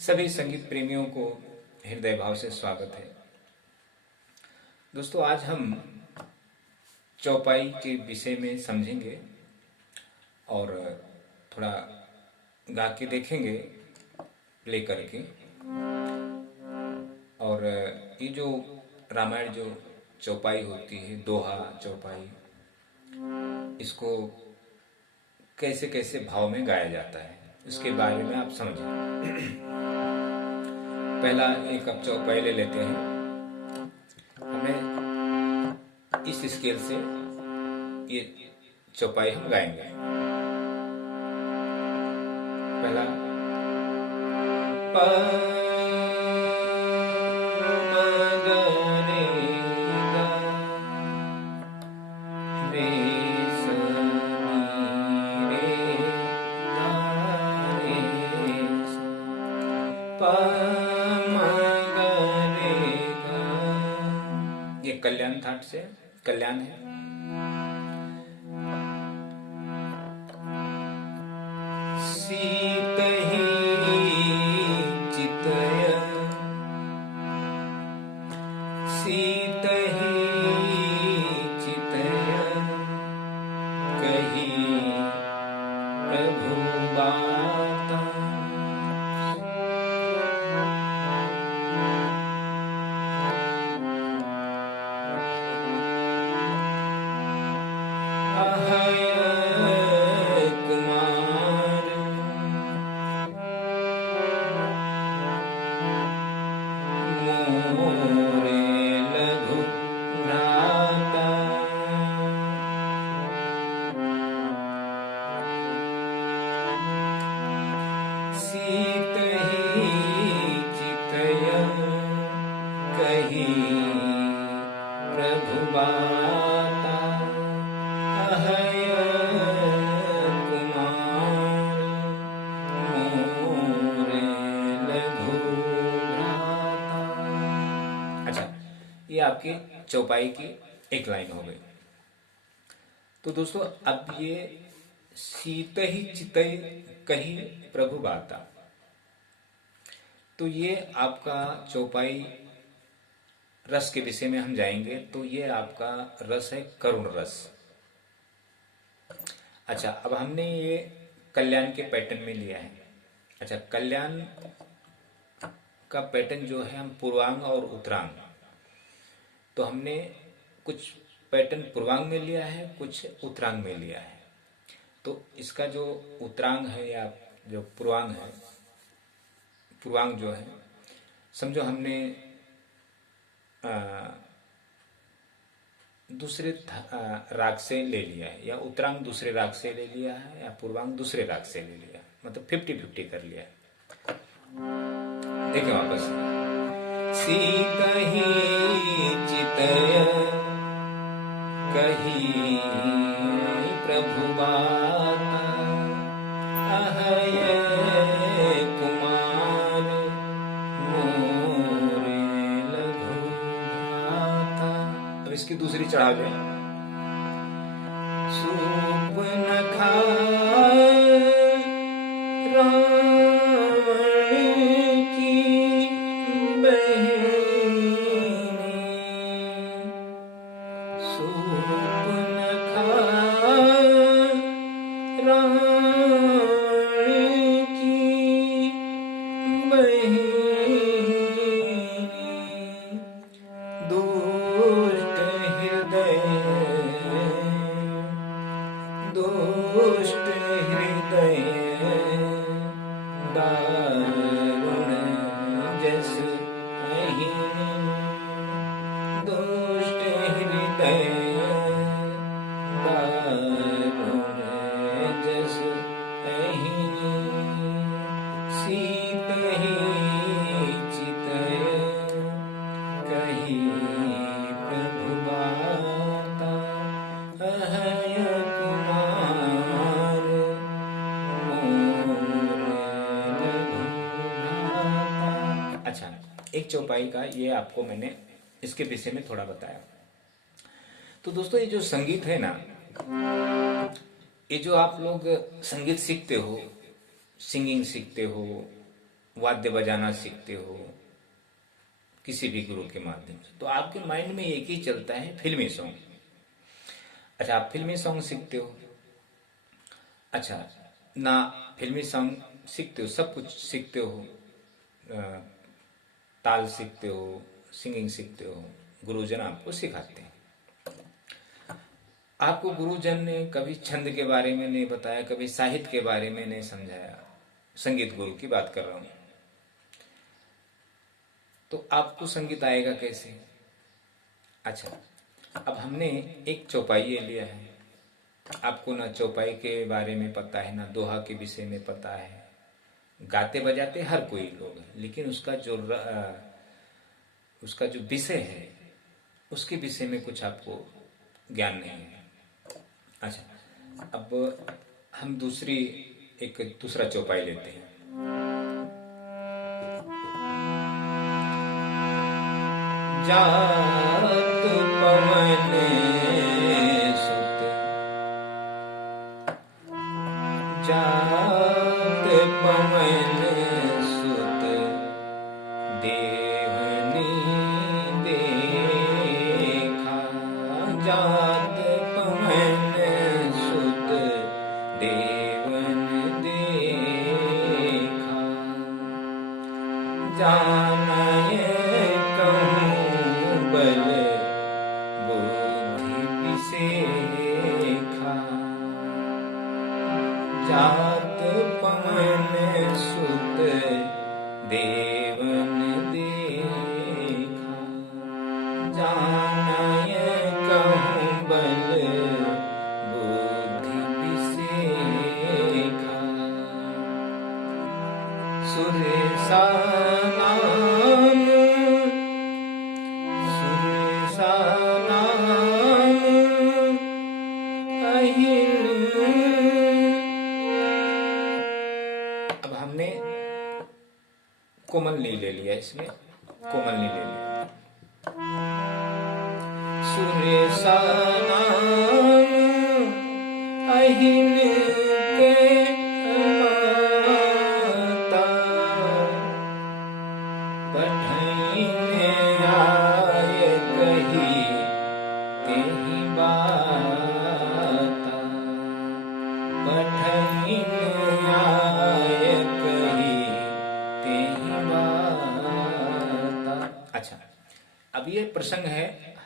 सभी संगीत प्रेमियों को हृदय भाव से स्वागत है। दोस्तों, आज हम चौपाई के विषय में समझेंगे और थोड़ा गा के देखेंगे, प्ले करके। और ये जो रामायण जो चौपाई होती है, दोहा चौपाई, इसको कैसे कैसे भाव में गाया जाता है, इसके बारे में आप समझें। पहला एक कप चौपाई ले लेते हैं। हमें इस स्केल से ये चौपाई हम गाएंगे। पहला प ये कल्याण थाट से कल्याण है। सीतहि चितय सीतहि चितय कही प्रभु बाता। अच्छा, ये आपकी चौपाई की एक लाइन हो गई। तो दोस्तों, अब ये सीत ही चितई कही प्रभु बाता, तो ये आपका चौपाई रस के विषय में हम जाएंगे। तो ये आपका रस है करुण रस। अच्छा, अब हमने ये कल्याण के पैटर्न में लिया है। अच्छा, कल्याण का पैटर्न जो है हम पूर्वांग और उत्तरांग, तो हमने कुछ पैटर्न पूर्वांग में लिया है, कुछ उत्तरांग में लिया है। तो इसका जो उत्तरांग है या जो पूर्वांग है, पूर्वांग जो है, समझो हमने दूसरे राग से ले लिया है, या उत्तरांग दूसरे राग से ले लिया है, या पूर्वांग दूसरे राग से ले लिया, मतलब 50-50 कर लिया है। देखिए वापस, सीतहि चितय कही प्रभु बाता, अहय कुमार मोरे लघु भ्राता। अब इसकी दूसरी चढ़ा दें। सूप न खाए दुष्ट हृदय एक चौपाई का ये आपको मैंने इसके विषय में थोड़ा बताया। तो दोस्तों, ये जो संगीत है ना, ये जो आप लोग संगीत सीखते हो, सिंगिंग सीखते हो, वाद्य बजाना सीखते हो किसी भी गुरु के माध्यम से, तो आपके माइंड में एक ही चलता है, फिल्मी सॉन्ग। अच्छा, आप फिल्मी सॉन्ग सीखते हो। अच्छा, ना फिल्मी सॉन्ग सीखते हो, सब कुछ सीखते हो, ताल सीखते हो, सिंगिंग सीखते हो, गुरुजन आपको सिखाते हैं। आपको गुरुजन ने कभी छंद के बारे में नहीं बताया, कभी साहित्य के बारे में नहीं समझाया। संगीत गुरु की बात कर रहा हूं। तो आपको संगीत आएगा कैसे? अच्छा, अब हमने एक चौपाई ले लिया है। आपको ना चौपाई के बारे में पता है, ना दोहा के विषय में पता है। गाते बजाते हर कोई लोग है, लेकिन उसका जो विषय है, उसके विषय में कुछ आपको ज्ञान नहीं है। अच्छा, अब हम दूसरा चौपाई लेते हैं। जात पवन सुत, जात पवन सुत, देवनी देखा। जात पवन सुत, देवन देखा। जानय कहूँ बल बुद्धि विसेखा। जात पवन सुत, देवन देखा। जानय कहूँ बल बुद्धि विसेखा। सुरेशा नाम, सुरेशा नाम अहिन। अब हमने कोमल नी ले लिया, इसमें कोमल नी ले लिया। सुरेशा नाम अहिन के माता, पठइन आय कही तेहि बाता। पठइन आय कही तेहि बाता। अच्छा, अब ये प्रसंग है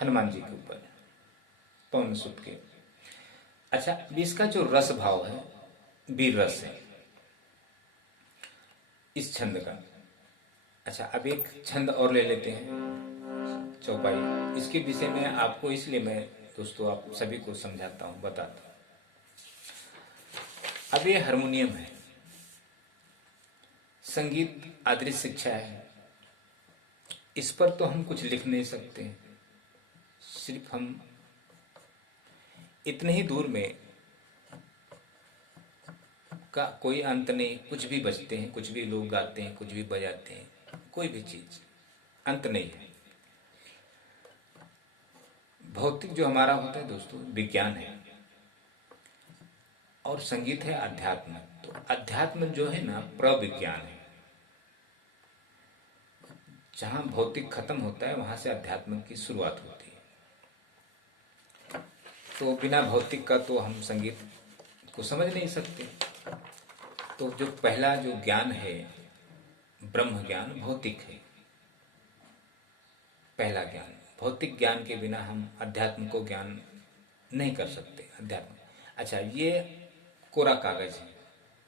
हनुमान जी के ऊपर, पवन सुत के। अच्छा, अब इसका जो रस भाव है, वीर रस है इस छंद का। अच्छा, अब एक छंद और ले लेते हैं, चौपाई। इसके विषय में आपको इसलिए मैं दोस्तों आप सभी को समझाता हूं, बताता हूं। अब ये हारमोनियम है, संगीत आदर्श शिक्षा है। इस पर तो हम कुछ लिख नहीं सकते, सिर्फ हम इतने ही दूर में का कोई अंत नहीं, कुछ भी बजते हैं, कुछ भी लोग गाते हैं, कुछ भी बजाते हैं, कोई भी चीज अंत नहीं है। भौतिक जो हमारा होता है दोस्तों, विज्ञान है, और संगीत है अध्यात्म। तो अध्यात्म जो है ना, प्रविज्ञान है। जहां भौतिक खत्म होता है, वहां से अध्यात्म की शुरुआत होती है। तो बिना भौतिक का तो हम संगीत को समझ नहीं सकते। तो जो पहला जो ज्ञान है, ब्रह्म ज्ञान, भौतिक है। पहला ज्ञान, भौतिक ज्ञान के बिना हम अध्यात्म को ज्ञान नहीं कर सकते। अध्यात्म, अच्छा, ये कोरा कागज है,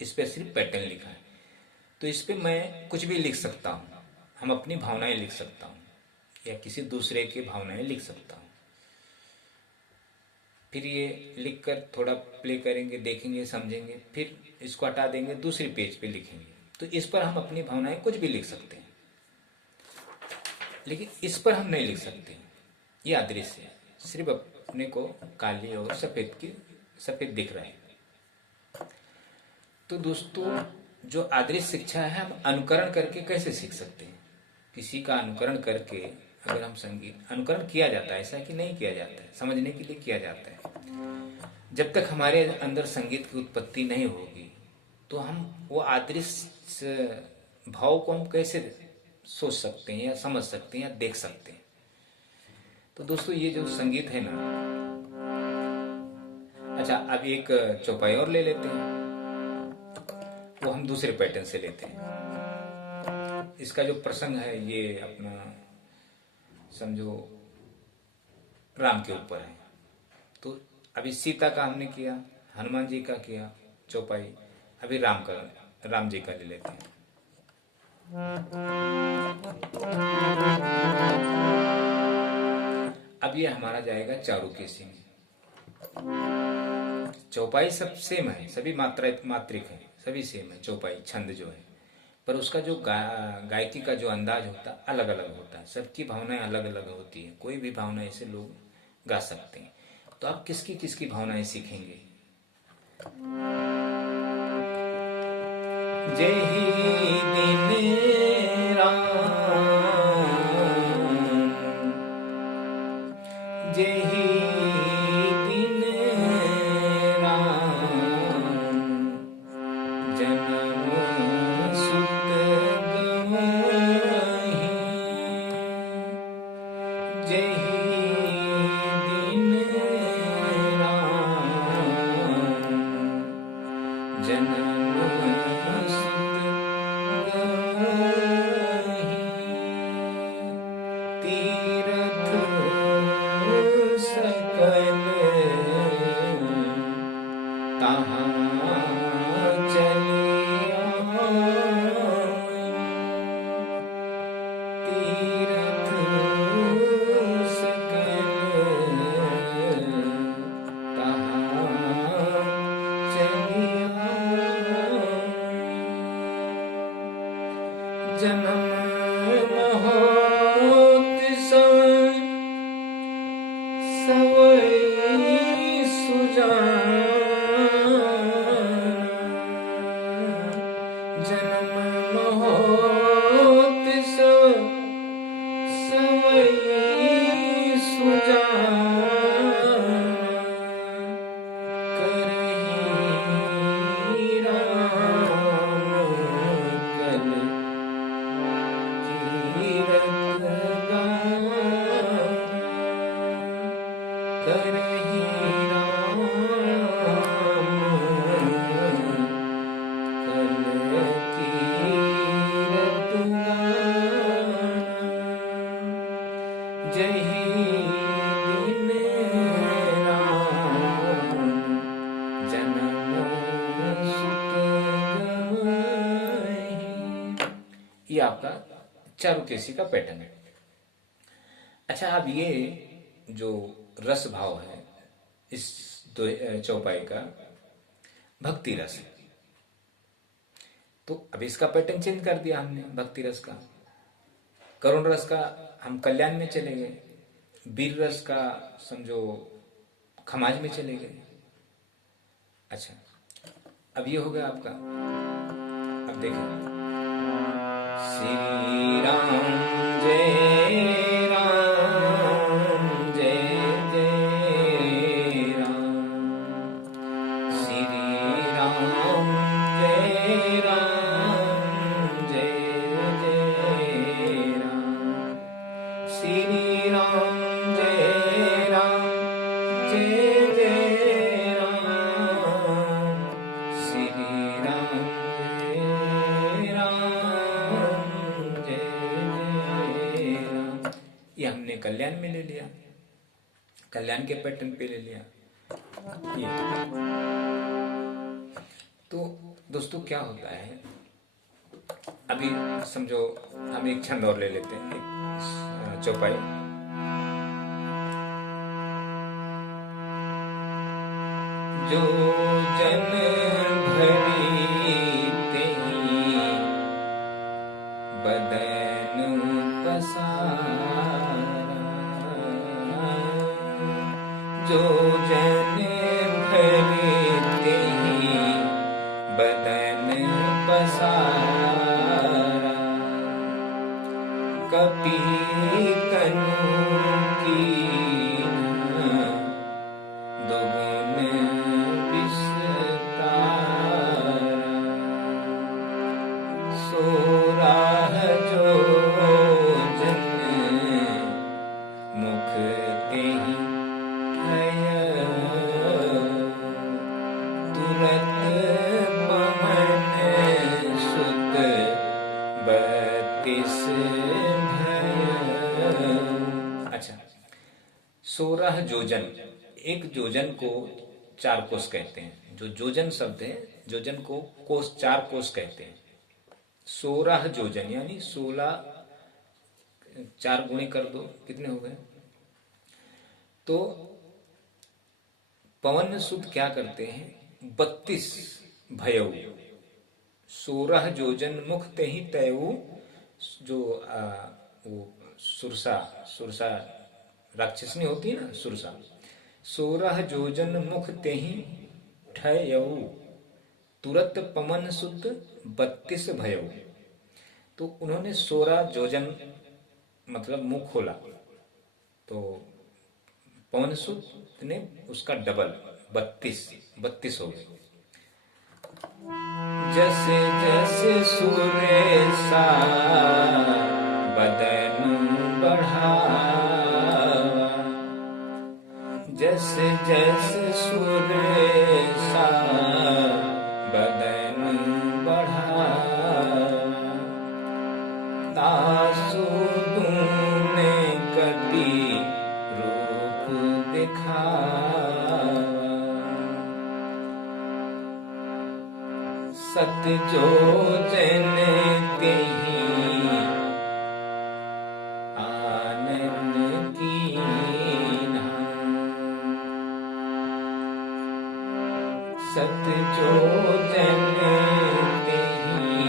इस पे सिर्फ पैटर्न लिखा है। तो इस पे मैं कुछ भी लिख सकता हूँ, हम अपनी भावनाएं लिख सकता हूँ, या किसी दूसरे की भावनाएं लिख सकता हूँ। फिर ये लिखकर थोड़ा प्ले करेंगे, देखेंगे, समझेंगे, फिर इसको हटा देंगे, दूसरी पेज पे लिखेंगे। तो इस पर हम अपनी भावनाएं कुछ भी लिख सकते हैं, लेकिन इस पर हम नहीं लिख सकते। ये अदृश्य है, सिर्फ अपने को काली और सफेद दिख रहा है। तो दोस्तों, जो अदृश्य शिक्षा है, हम अनुकरण करके कैसे सीख सकते हैं? किसी का अनुकरण करके अगर हम संगीत, अनुकरण किया जाता है, ऐसा कि नहीं किया जाता है, समझने के लिए किया जाता है। जब तक हमारे अंदर संगीत की उत्पत्ति नहीं होगी तो हम वो अदृश्य भाव को हम कैसे सोच सकते हैं या समझ सकते हैं या देख सकते हैं। तो दोस्तों ये जो संगीत है ना, अच्छा अब एक चौपाई और ले लेते हैं, वो हम दूसरे पैटर्न से लेते हैं। इसका जो प्रसंग है ये अपना समझो राम के ऊपर है। तो अभी सीता का हमने किया, हनुमान जी का किया चौपाई, अभी राम जी का ले लेते हैं। अब ये हमारा जाएगा चारुकेसी में। चौपाई सब सेम है, सभी मात्रिक है, सभी सेम है चौपाई छंद जो है, पर उसका जो गायकी का जो अंदाज होता है अलग अलग होता है। सबकी भावनाएं अलग अलग होती है, कोई भी भावना ऐसे लोग गा सकते हैं। तो आप किसकी किसकी भावनाएं सीखेंगे? जय दिन राम, जय दिन राम, जन्म सुत गवाही, जय दिन राम, जन्म जन्म न होत सवई सुजान, जन्म न होत सवई सुजान, करही राम कल करही राम कल कीरत गाना, जय दिन राम, जन्म सुत गवाही। ये आपका चारुकेसी का पैटर्न है। अच्छा अब ये जो रस भाव है इस चौपाई का, भक्ति रस है। तो अब इसका पैटर्न चेंज कर दिया हमने, भक्ति रस का। करुण रस का हम कल्याण में चले गए, वीर रस का समझो खमाज में चले गए। अच्छा अब ये हो गया आपका। अब देखें, श्री राम जय राम, जय जय राम, श्री राम जय राम, जय जय राम, श्री राम जय राम, जय जय राम, श्री राम जय राम, जय जय राम। ये हमने कल्याण में ले लिया, कल्याण के पैटर्न पे ले लिया ये। तो दोस्तों क्या होता है, अभी समझो हम एक छंद और ले लेते हैं, एक चौपाई। जो जन भरी तेहि बदन पसारा, जो जन भरी तेहि बदन पसारा, अच्छा, 16 जोजन, एक जोजन को 4 कोस कहते हैं। जो जोजन शब्द है, जोजन को कोस, 4 कोस कहते हैं। 16 जोजन यानी 16, 4 गुणे कर दो, कितने हो गए? तो पवन सुत क्या करते हैं? 32 भयऊ, 16 जोजन मुख ते ही तयऊ। जो वो सुरसा, सुरसा राक्षसनी होती है ना, सुरसा। 16 जोजन मुख ते ही ठयऊ, तुरत पवन सुत 32 भयऊ। तो उन्होंने 16 जोजन मतलब मुंह खोला, तो पवन सुत ने उसका डबल 32 हो गए। जैसे जैसे सुरेशा बदन बढ़ावा, जैसे जैसे सुरेशा बदन बढ़ावा, तासु दूने कति रूप दिखावा, सत जो जन तेहि आनंद कीन्हा, सत जो जन तेहि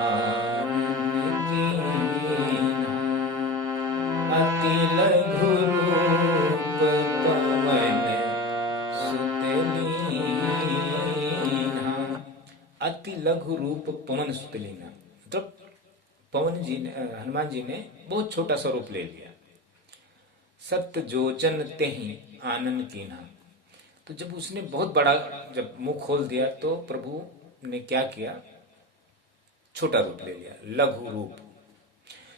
आनंद कीन्हा, अति लघु रूप पवन सुत लीन्हा। अति लघु रूप पवन सुत लीन्हा, मतलब पवन जी ने, हनुमान जी ने बहुत छोटा सा रूप ले लिया। सत्य जोचन तेहि आनंद कीन्हा, तो जब उसने बहुत बड़ा जब मुंह खोल दिया तो प्रभु ने क्या किया? छोटा रूप ले लिया, लघु रूप।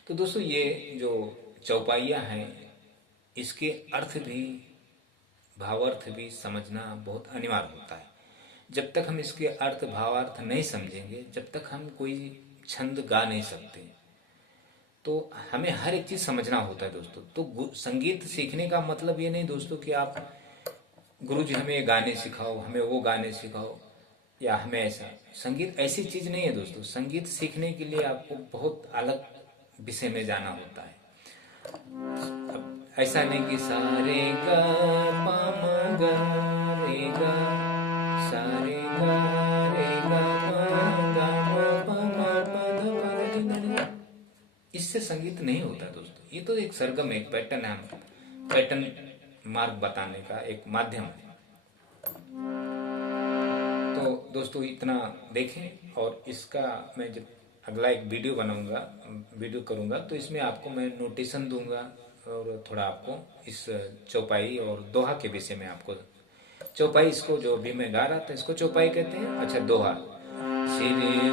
तो दोस्तों ये जो चौपाइयाँ हैं, इसके अर्थ भी, भावार्थ भी समझना बहुत अनिवार्य होता है। जब तक हम इसके अर्थ भावार्थ नहीं समझेंगे, जब तक हम कोई छंद गा नहीं सकते। तो हमें हर एक चीज समझना होता है दोस्तों। तो संगीत सीखने का मतलब ये नहीं दोस्तों कि आप गुरुजी हमें ये गाने सिखाओ, हमें वो गाने सिखाओ, या हमें ऐसा। संगीत ऐसी चीज नहीं है दोस्तों। संगीत सीखने के लिए आपको बहुत अलग विषय में जाना होता है। अब ऐसा नहीं कि सारे गा पा म गा रे गा, सारे गा रे गा मा गा मा पा मा पा धा पा धा धा धा। इससे संगीत नहीं होता दोस्तों। ये तो एक सरगम, एक पैटर्न है, पैटर्न मार्ग बताने का एक माध्यम है। तो दोस्तों इतना देखें, और इसका मैं जब अगला एक वीडियो बनाऊंगा, वीडियो करूंगा, तो इसमें आपको मैं नोटेशन दूंगा और थोड़ा आपको इस चौपाई और दोहा के विषय में आपको। चौपाई इसको जो भी मैं गा रहा था इसको चौपाई कहते हैं। अच्छा, दोहा। श्री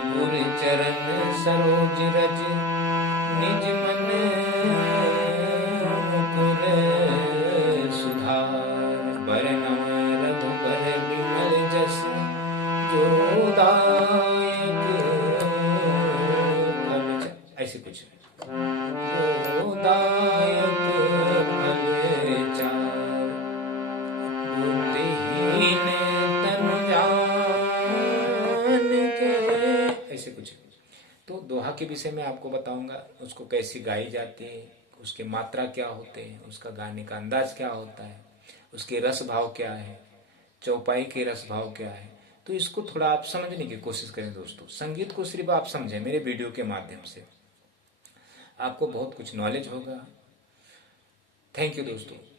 गुरु चरण सरोज रज निज मन मुकुर सुधार, बरनम रघुबर विमल जस जो दायक फल। ऐसे कुछ जो दायक फल चार, बुद्धिहीन तनु जान के, ऐसे कुछ। तो दोहा के विषय में आपको बताऊंगा, उसको कैसी गाई जाती है, उसके मात्रा क्या होते हैं, उसका गाने का अंदाज क्या होता है, उसके रस भाव क्या है, चौपाई के रस भाव क्या है। तो इसको थोड़ा आप समझने की कोशिश करें दोस्तों। संगीत को सिर्फ आप समझें मेरे वीडियो के माध्यम से, आपको बहुत कुछ नॉलेज होगा। थैंक यू दोस्तों।